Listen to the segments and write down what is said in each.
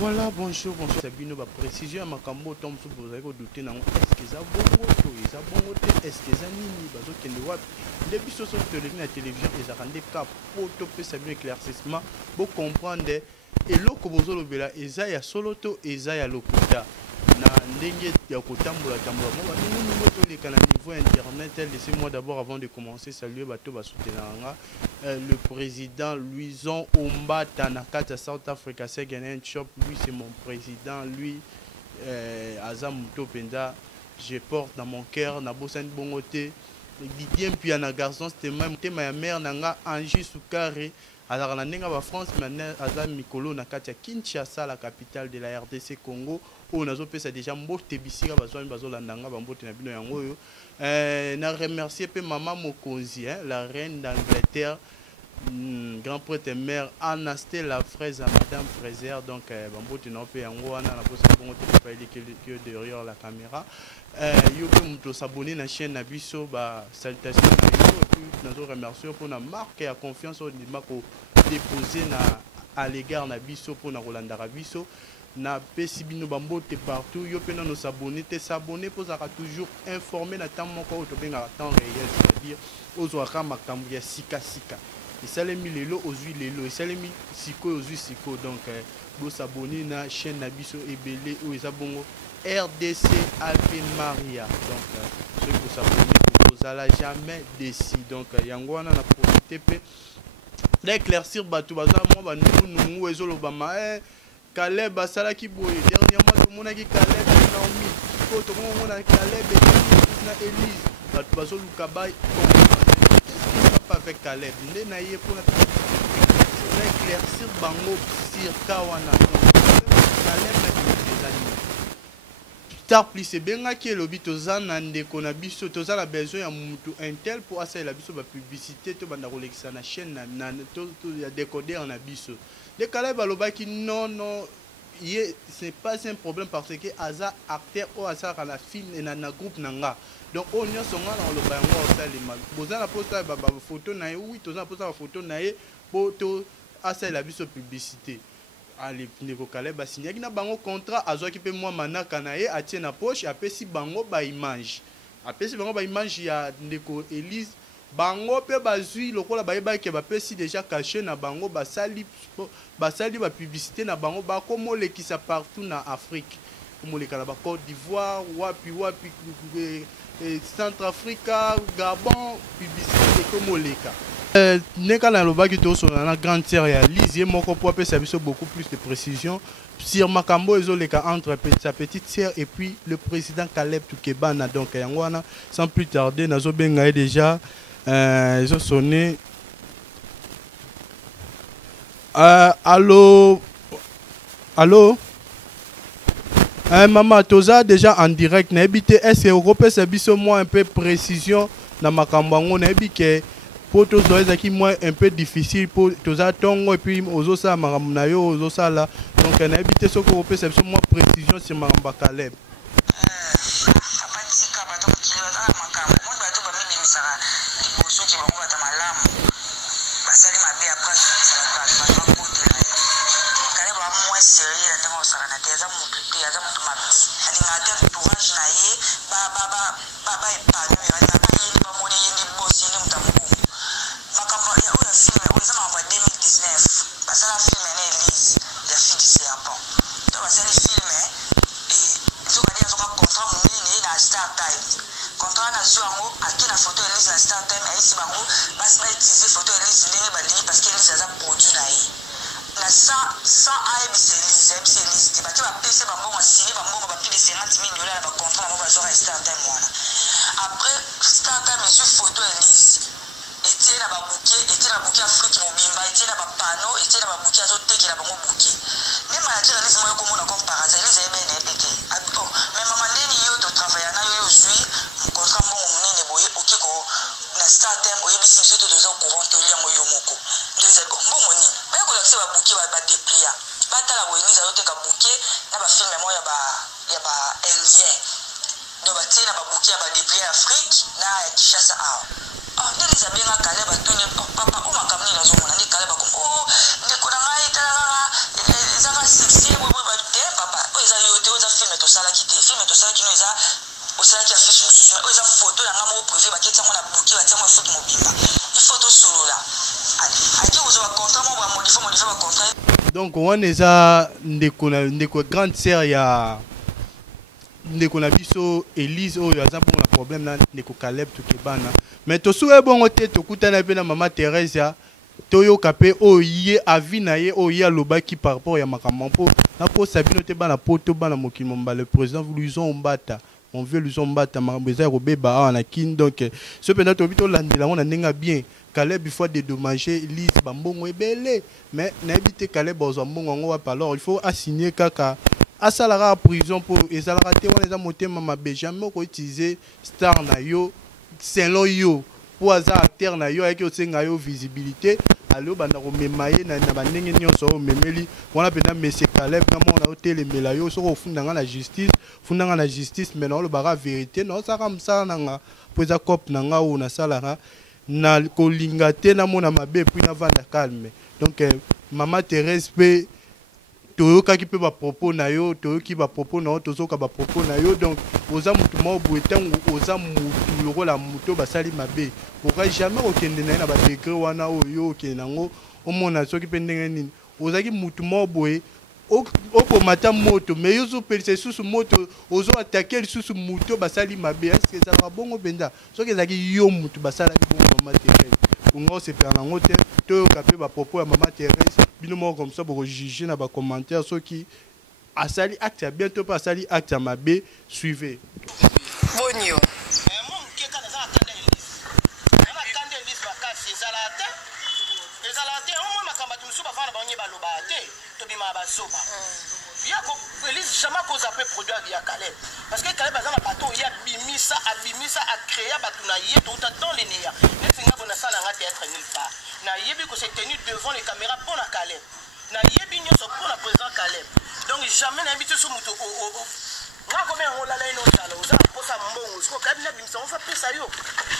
Voilà, bonjour, bonjour. Sabino va précision à Makambo tombe sous vous avez douté dans est-ce que ça bon est-ce que ça nini bazo kende wapi depuis sur la télévision ils rendent cap pour topé Sabino éclaircissement pour comprendre et loko bozo lobela eza ya soloto eza ya lokuta na ndenge ya kotambola tambola mo nous moto les canaux niveau internet. Laissez-moi d'abord avant de commencer saluer bato ba soutenir le président Louison Ombata Nakata South Africa Second Shop. Lui c'est mon président, lui Azam Topenda, je porte dans mon cœur na bosan bongote Didier puis na garçon c'était même ma mère nanga Angie Soukare. Alors na ndenge ba France maintenant Azam Mikolo Nakata Kinshasa la capitale de la RDC Congo. On a déjà déjà mbote bisika bazwa bazolandanga bambote na bino yango yo na remercier pe maman Mokonzi la reine d'Angleterre, grand prêtre mère Anasté la fraise à madame Fraser. Donc bambote na pe yango wana na posa bongo te pa que derrière la caméra yo pe muto s'abonner na chaîne na biso ba salutation na yo et puis nazo remercier pour na marque ya confiance au dimako déposer na à l'égard na biso pour na Rolanda biso na pesibino bambote partout yo pena nos s'abonner pour ça toujours informé na temps moko to benga temps réel, c'est-à-dire aux aka makambo ya sika sika isalemi lelo ozui lelo isalemi siko ozui siko. Donc bo s'abonner na chaîne na biso ebele o ezabongo RDC Ave Maria. Donc ceux qui s'abonner vous allez jamais déci. Donc yango wana na profiter pe d'éclaircir bato baza moi ba nous ezolo bama Caleb Basala qui boye dernièrement tout le monde a dit Caleb Naomi tout le monde a Caleb et Elise bato bazo lukabai pas avec Caleb ndé na yé pour éclaircir bango sur kawana Caleb na tard plus c'est bien que le bitozana ndeko na biso tozala besoin ya mutu intel pour asa la biso ba publicité to banda rolexa na chaîne na to ya décoder na biso de Caleb alobaki non c'est pas un problème parce que aza acteur ou asa la film et na groupe nanga. Donc on y a son nga na loba yango salima bozana posta ba photo na oui tozana posta ba photo na pour to asa la biso publicité. Allez, Ndeko Caleb a signé na bango contrat azwa ki pe moi manaka na ye atie na poche apesi bango ba image. Apesi bango ba image ya Ndeko Elise bango pe bazui lokola bayeba ke bapesi déjà caché na bango basali ba publicité na bango ba komo lekisa partout na Afrique. Komo lekala ba Côte d'Ivoire, wapi Centrafrica, Gabon, publicité komo leka. Neka na lobaki to so na grande sœur ya Lise moko po pe sabiso beaucoup plus de précision sur makambo ezoleka entre sa petite sœur et puis le président Caleb Toukebana. Donc yango wana sans plus tarder nazo benga déjà ils ont sonné allô maman toza déjà en direct na habité est-ce européen sabiso moi un peu précision na makambo ngo na habike pour tous les qui moi un peu difficile pour tous attendre et puis aux ça maramnayo aux ça là donc on a habité ce qu'on peut c'est moi précision sur Maramba Caleb. Après, Startime, je photo Elise. Et la bouquet, et la bouquet à fruits qui m'ont bimba, et la panneau, et la bouquet à zoté qui la bon bouquet. Même à la tire, Elise, moi, comme on a comme par hasard, Elise est bien épété. Mais maman, Néni, yo, travail, na yo, suis, mon contrat, bon, on est boyé, ok, ko, na Startime, au yébisi, surtout deux ans courant, te lien, moi, yo, moko. Elise, bon, mon nid. Mais quand l'accès va bouquet, va déplier. Pas ta la Elise, à l'autre, bouquet, n'a pas filmé, moi, y a pas indien. Donc, tu as bouquet à déplier Afrique, na Kishasa. Ah, les amis, na Caleb, papa, où ma camine, la zone, on a dit Caleb, oh, les Konanga, les Zara, 6, tosalaki te filme tosalaki no eza osalaki affiche mosusu mais oyo eza photo yanga moko privé baketi yango na buki batia yango efuki mobimba ifo tosolola ake kozwa bacontrat moko bamodifie bacontrat. Donc wana eza ndeko grande sœur ya ndeko na biso Elise oyo aza mpo na problème na ndeko Caleb Tukebana mais tosuwe bongo te tokutana pe na mama Thérèse toyoka pe oyo ye avi na ye oyo ye alobaki par rapport ya makambo mpo nakosa bino te bana poto bana mokili momba le président Louison Mbata mon vieux Louison Mbata makambo eza kobeba awa na kini donc ce pendant tobi tolandela ngo na ndenge bien Caleb il faut dédommager Elise bambongo ebele mais nayebi te Caleb ozwa mbongo ngo wapi alors il faut assigner kaka asalara prison pour ezalaka te wana eza motema mabe jamais okoutiliser star na yo selon yo po aza acteur na yo ayaki osenga yo visibilité alo banda komema ye na bandenge nyonso omemeli wana mpena monsieur Caleb na mona otelemela yo soko ofundanga na justice mais naolobaka vérité naosaka mosala nanga po eza cope na nga oyo nasalaka na kolinga te namona mabe puis navanda calme donc mama Thérèse mpe toyokaki mpe bapropos na yo toyoki bapropos na yo tozoka bapropos na yo donc oza mutu moko boye ntango oza mutu lokola mutu basali mabe okoki jamais kokende na ye na badegre wana oyo yo okende nango omona soki mpe ndenge nini ozalaki mutu moko boye okomata moto mais yo ozopelisa lisusu moto ozoatake lisusu mutu basali mabe eske ezalaka bongo mpenza soki ezalaki yo mutu basalaki bongo mama Thérèse onga osepela nango te toyoka mpe bapropos ya mama Thérèse bino moko comme ça bokojuge na bacommentaire soki asali acte ya bientôt mpe asali acte ya mabe suivez bonio Elise jamais cause après produit via Caleb parce que Caleb a un bateau il a bimisa a créé batuna yé tout dans les néa mais c'est ngabo na sala ngati être nulle part na yebi ko s'est tenu devant les caméras pour la Caleb na yebi nyonso pour la président Caleb donc jamais na habité sur moto nga comme on la ino sala oza posa mbongo siko kabina bimisa on fa pesa yo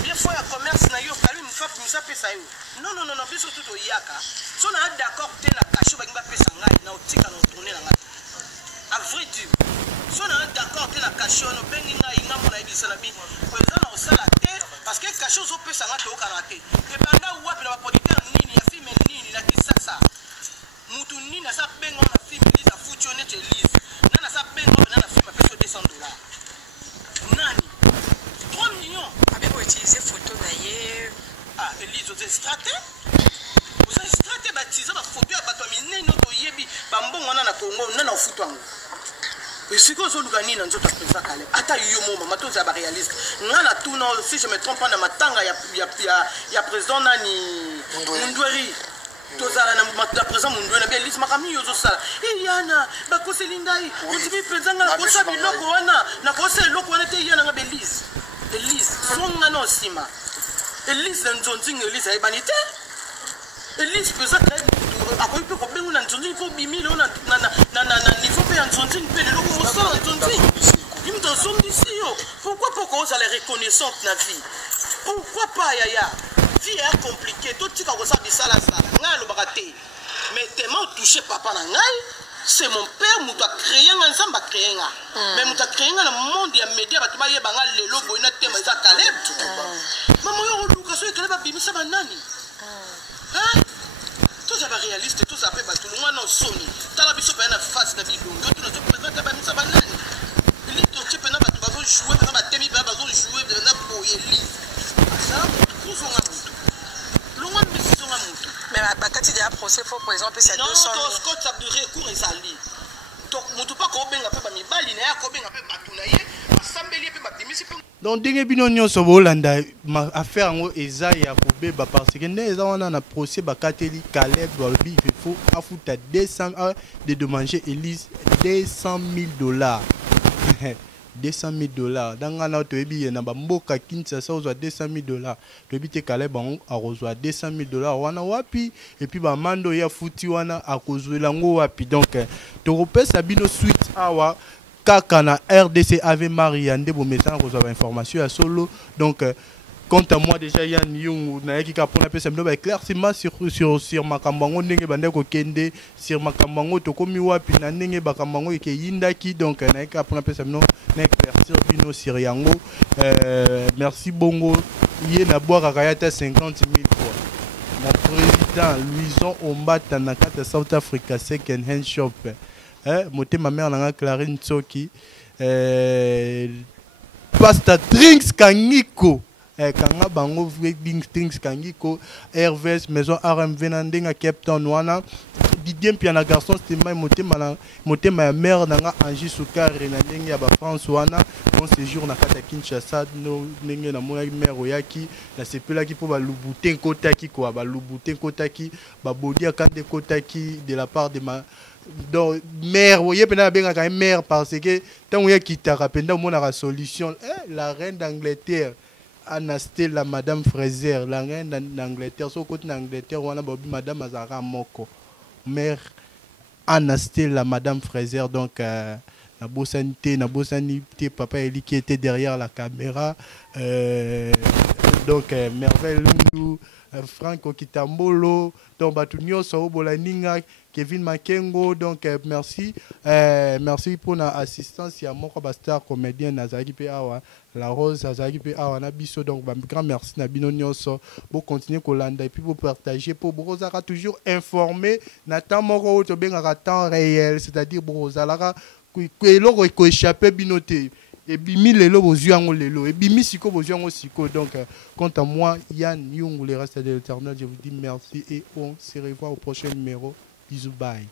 bien fois ya commerce na yo kalu mfa bimisa pesa yo non biso tout oyaka so na d'accord te na kasho ba ngba pesa ngai na otika na tourner na ngati à vrai dire si on est d'accord que la cachot no bengi na inga mona ibisa na bi président na osala te parce que cachot zo pesa ngate o karaté et banda wapi na producteur nini ya film nini na kisasa mutu nini na sa benga na film Elise a futu ne Elise na sa benga na film pesa $200 nani 3 millions avec utiliser photo na ye Elise aux straté vous avez straté baptisé ba photo ya bato minene no yebi bambongo na Congo na futu ango si vous avez un peu de temps, vous avez réaliste. Si je me trompe pas, il y a président Nani Mundweri. La président Mundweri, il y a Elise Makami, il y a Bakose Lindai, il y a président Nakosa Bilokoana, Nakosa Lokoana, il y a Elise. Elise, son nom Sima. Elise Nzonzing, Elise Ebanité. Elise président après il peut combien on a entendu il faut 10 000 il faut payer entendu il peut le logo entendu il me donne son ici pourquoi on a les reconnaissantes na vie pourquoi pas yaya vie est compliquée tout tika ko sa bisala sala nga lo baraté mais tellement touché papa na ngai c'est mon père muto a créé nga nzamba créé nga mais muto a créé nga na monde ya média batu ba yeba nga lelo boyina tema za Caleb maman yo luka so Caleb bimisa banani hein tous les réalistes, tous après tout le monde en Sony. T'as la biso na face na bidon. D'autres nous présentent ba misa banane. Il est tout pena ba tu vas jouer na ba temi ba jouer na boye Elise. Ça ko zonga mutu. Longa mission na mutu. mais bakati de procès faut par exemple c'est 200 non to Scott ça de recours ezali. Donc mutu pas ko benga pe ba mibali na ya ko benga pe batuna ye. Asambeli pe ba demisi pe donc ndenge bino nyonso bolanda affaire yango eza ya kobeba parce que nde eza wana na procès bakateli Caleb balobi il faut afuta 200 de demander Elise $200,000 $200,000 danga na toyebi na bamboka Kinshasa ozwa $200,000 toyebi te Caleb akozwa $200,000 wana wapi et puis bamando ya futi wana akozwela ngo wapi donc tokopesa bino suite awa kaka na RDC Ave Maria nde bo message ko information ya solo donc Quant à moi déjà Yann Yung na yaki ka pona pesa mino ba éclaircissement sur makambango ndenge bande ko kende sur makambango to komi wapi na ndenge bakambango ke yindaki donc na yaki ka pona pesa mino na éclaircir bino sur yango merci bongo yé na boire kayata 50 000 fois mon président Louison Ombata na kata South Africa second hand shop moté ma mère na Clarine Tsoki Pasta Drinks Kangiko kanga bango drinks Kangiko Herves maison RMV na ndenga Cape Town wana Didier Piana garçon c'était moté ma mère nanga Angie Soukari na ndenge ya ba France wana mon séjour na kata Kinshasa no ndenge na mona mère oyaki na sepela ki po ba lubute kotaki quoi ba lubute kotaki ba bodi akande kotaki de la part de ma donc mère voyez pena benga quand mère parce que tant oya kitaka penda mona la solution la reine d'Angleterre Anasté la madame Fraser la reine d'Angleterre so côté d'Angleterre wana bobi madame Azara moko mère Anasté la madame Fraser donc na bosanité papa Eli qui était derrière la caméra donc merveille Lundu Franco Kitambolo donc Batunio so bolaninga Kevin Makengo donc merci merci pour la assistance ya moko ba star comédien Nazaki pe awa la Rose Nazaki pe awa na biso donc grand merci na bino nyonso pour continuer kolanda et puis pour partager pour Brozara toujours informé na temps moko to benga temps réel c'est-à-dire Brozara ko ko échapper binoté et bimi lelo bozuango lelo et bimi siko bozuango siko donc quant à moi Yann Yung les restes de l'éternel je vous dis merci et on se revoit au prochain numéro bisous bye.